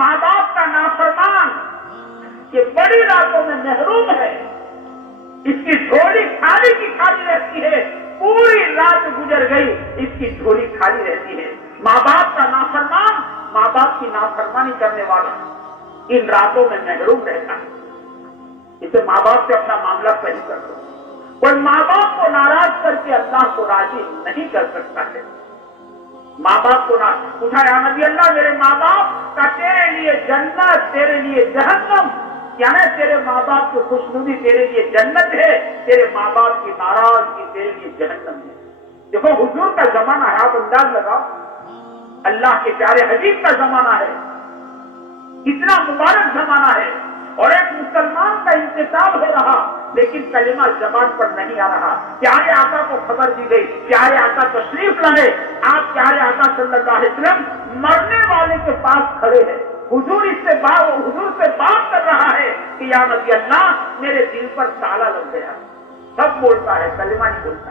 ماں باپ کا نافرمان یہ بڑی راتوں میں محروم ہے، اس کی جھولی خالی کی خالی رہتی ہے، پوری رات گزر گئی اس کی جھولی خالی رہتی ہے۔ ماں باپ کا نافرمان، ماں باپ کی نافرمانی کرنے والا ان راتوں میں محروم رہتا ہے۔ اسے ماں باپ سے اپنا معاملہ صحیح کر دو۔ کوئی ماں باپ کو ناراض کر کے اللہ کو راضی نہیں کر سکتا ہے۔ ماں باپ کو نہ پوچھا یا نبی اللہ میرے ماں باپ کا تیرے لیے جنت تیرے لیے جہنم، یعنی تیرے ماں باپ کی خوشنودی تیرے لیے جنت ہے، تیرے ماں باپ کی ناراضگی تیرے لیے جہنم ہے۔ دیکھو حضور کا زمانہ ہے، آپ انداز لگاؤ، اللہ کے پیارے حبیب کا زمانہ ہے، کتنا مبارک زمانہ ہے، اور ایک مسلمان کا انتقال ہو رہا لیکن کلمہ زبان پر نہیں آ رہا۔ پیارے آقا کو خبر دی گئی، پیارے آقا تشریف لائے، آپ پیارے آقا صلی اللہ علیہ وسلم مرنے والے کے پاس کھڑے ہیں، حضور سے بات کر رہا ہے کہ یا نبی اللہ میرے دل پر تالا لگ گیا، سب بولتا ہے کلمہ نہیں بولتا۔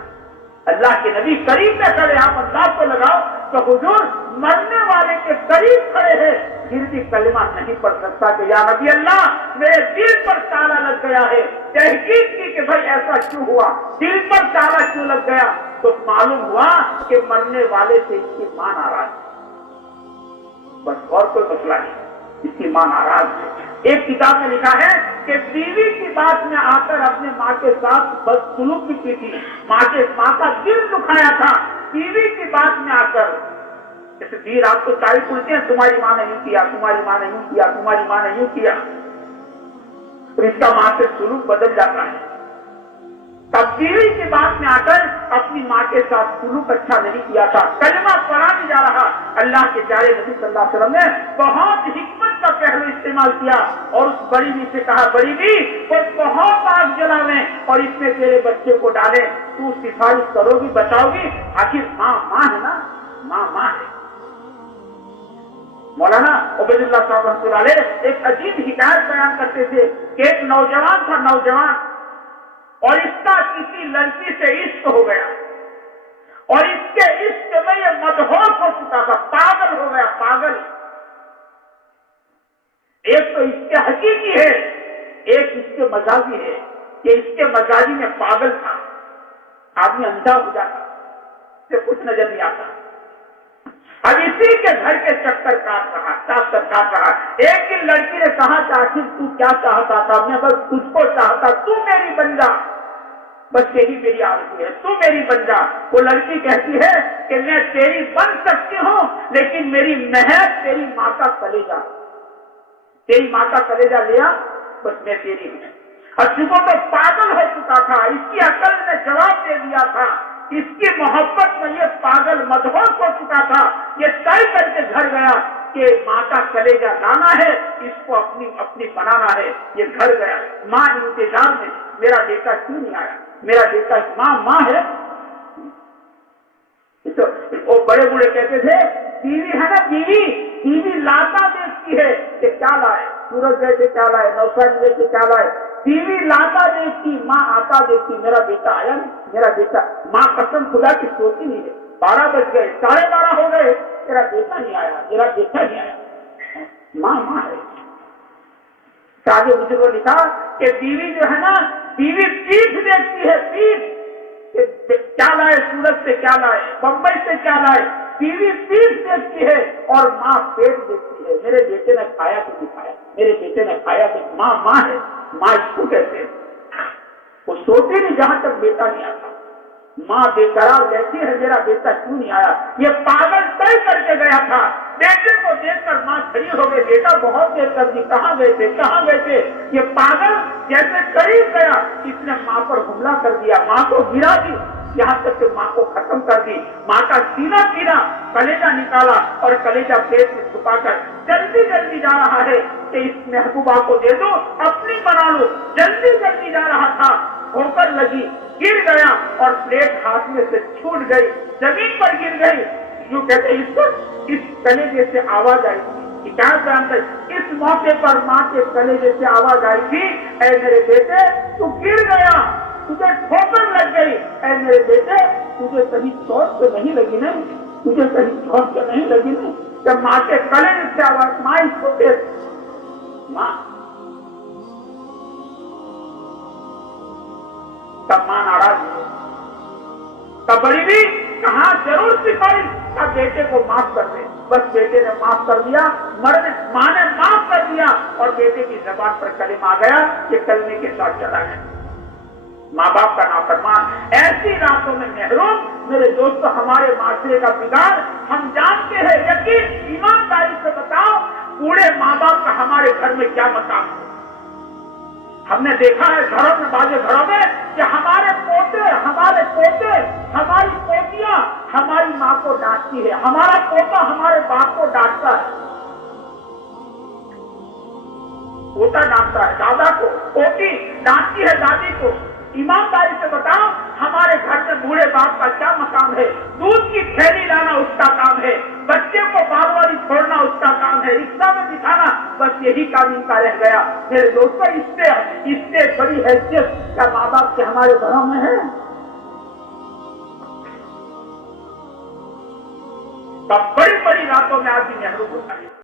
اللہ کے نبی قریب میں کھڑے، آپ انداز کو لگاؤ تو حضور مرنے والے کے قریب کھڑے ہیں، پھر بھی کلمہ نہیں پڑھ سکتا کہ یا نبی اللہ میرے دل پر تالا لگ گیا ہے۔ تحقیق کی کہ بھائی ایسا کیوں ہوا، دل پر تالا کیوں لگ گیا، تو معلوم ہوا کہ مرنے والے سے اس کی ماں ناراض ہے، بس اور کوئی مسئلہ نہیں، اس کی ماں ناراض ہے۔ ایک کتاب میں لکھا ہے کہ بیوی کی بات میں آ کر اپنے ماں کے ساتھ بدسلوکی کی تھی، ماں کا دل دکھایا تھا، بیوی کی بات میں آ کر جیسے بھی رات کو چائے پڑتے ہیں تمہاری ماں نے یوں کیا، تمہاری ماں نے یوں کیا، تمہاری ماں نے یوں کیا، تو اس کا ماں سے سلوک بدل جاتا ہے۔ تبدیلی کی بات میں آ کر اپنی ماں کے ساتھ سلوک اچھا نہیں کیا تھا، کلمہ پڑھا نہیں جا رہا۔ اللہ کے پیارے نبی صلی اللہ علیہ وسلم نے بہت حکمت کا پہلو استعمال کیا اور اس بڑی بی سے کہا بڑی بی کوئی بہت آگ جلاویں اور اس میں تیرے بچے کو ڈالیں، تو سفارش کرو گی بچاؤ گی، آخر ماں ہے نا، ماں ہے۔ مولانا عبید اللہ صاحب رحمۃ اللہ علیہ ایک عجیب حکایت بیان کرتے تھے کہ ایک نوجوان تھا، نوجوان، اور اس کا کسی لڑکی سے عشق ہو گیا اور اس کے عشق میں یہ مدہوش ہو چکا تھا، پاگل ہو گیا، پاگل۔ ایک تو اس کے حقیقی ہے، ایک اس کے مزاجی ہے کہ اس کے مزاجی میں پاگل تھا، آدمی اندھا ہو جاتا، اسے کچھ نظر نہیں آتا۔ اب اسی کے گھر کے چکر کاٹ رہا۔ ایک دن لڑکی نے کہا کہ آخر تو کیا چاہتا تھا، میں بس تجھ کو چاہتا، تو میری بن جا، بس یہی میری آرزو ہے، تو میری بن جا۔ وہ لڑکی کہتی ہے کہ میں تیری بن سکتی ہوں لیکن میری مہک تیری ماں کا کلیجہ، تیری ماں کا کلیجہ لیا، بس میں تیری ہوں۔ اور چونکہ تو پاگل ہو چکا تھا، اس کی عقل نے جواب دے دیا تھا، اس کی محبت میں یہ پاگل مدہوش ہو چکا تھا، یہ طے کر کے گھر گیا کہ ماں کا کلیجہ لانا ہے، اس کو اپنی بنانا ہے۔ یہ گھر گیا، ماں انتظار میں، میرا بیٹا کیوں نہیں آیا، میرا بیٹا، ماں ہے۔ وہ بڑے بوڑھے کہتے تھے بیوی ہے نا، بیوی لاتا دیکھتی ہے کہ کیا لائے، سورج جیسے کیا لائے، نوساد جیسے کیا لائے، بیوی لاتا دیکھتی، ماں آتا دیکھتی، میرا بیٹا آیا نہیں، میرا بیٹا، ماں قسم خدا کی سوتی نہیں ہے، 12 بج گئے، 12:30 ہو گئے، میرا بیٹا نہیں آیا، میرا بیٹا نہیں آیا۔ ماں ہے۔ آگے بزرگوں نے لکھا کہ بیوی جو ہے نا، بیوی پیٹھ دیکھتی ہے، پیٹھ کیا لائے، سورج سے کیا لائے، بمبئی سے کیا لائے، بیوی پیٹھ دیکھتی ہے اور ماں پیٹ دیکھتی ہے، میرے بیٹے نے کھایا کہ نہیں کھایا، میرے بیٹے نے کھایا کہ ماں ہے، ماں اس کو کہتے ہیں۔ وہ سوتی نہیں جہاں تک بیٹا نہیں آتا، ماں بے قرار رہتی ہے، میرا بیٹا کیوں نہیں آیا۔ یہ پاگل طے کر کے گیا تھا، بیٹے کو دیکھ کر ماں کھڑی ہو گئی، بیٹا بہت دیر کر دی، کہاں گئے تھے۔ یہ پاگل جیسے قریب گیا، اس نے ماں پر حملہ کر دیا، ماں کو گرا دی، یہاں تک کہ ماں کو ختم کر دی، ماں کا سینہ سینا، کلیجہ نکالا اور کلیجہ پیٹ میں چھپا کر جلدی جا رہا ہے کہ اس محبوبہ کو دے دو، اپنی بنا لو، جلدی جا رہا تھا، ٹھوکر لگی، گر گیا اور پلیٹ ہاتھ میں سے چھوٹ گئی، زمین پر گر گئی۔ یوں کہتے اس کلیجے سے آواز آئی تھی، کیا جانتے اس موقع پر ماں کے کلیجے سے آواز آئی تھی، اے میرے بیٹے تو گر گیا، تجھے ٹھوکر لگ گئی، اے میرے بیٹے تجھے کہیں چوٹ تو نہیں لگی نہیں، تجھے کہیں چوٹ تو نہیں لگی نہیں۔ جب ماں کے کلیجے سے آواز، ماں اس کو بیٹے کو معاف کر دے. بس بیٹے نے معاف کر دیا, ماں نے معاف کر دیا اور بیٹے کی زبان پر کلمہ آ گیا کہ کلمے کے ساتھ چلا گیا. ماں باپ کا نافرمان, ایسی راتوں میں محروم. میرے دوستو, ہمارے معاشرے کا بگاڑ ہم جانتے ہیں. یقین ایمانداری سے بتاؤ, بوڑھے ماں باپ کا ہمارے گھر میں کیا مقام ہے؟ ہم نے دیکھا ہے گھروں میں, بعض گھروں میں, کہ ہمارے پوتے, ہماری پوتیاں ہماری ماں کو ڈانٹتی ہے, ہمارا پوتا ہمارے باپ کو ڈانٹتا ہے. پوتا ڈانٹتا ہے دادا کو, پوتی ڈانٹتی ہے دادی کو. ایمانداری سے بتاؤ, ہمارے گھر میں بوڑھے باپ کا کیا مقام ہے؟ دودھ کی تھیلی لانا اس کا کام ہے, بچے کو باغوانی چھوڑنا اس کا کام ہے, رکشہ میں بٹھانا, بس یہی کام ان کا رہ گیا. میرے دوستوں, اس سے بڑی حیثیت کیا ماں باپ کے ہمارے گھروں میں ہے؟ تب بڑی بڑی راتوں میں آدمی محروم ہوتا ہے.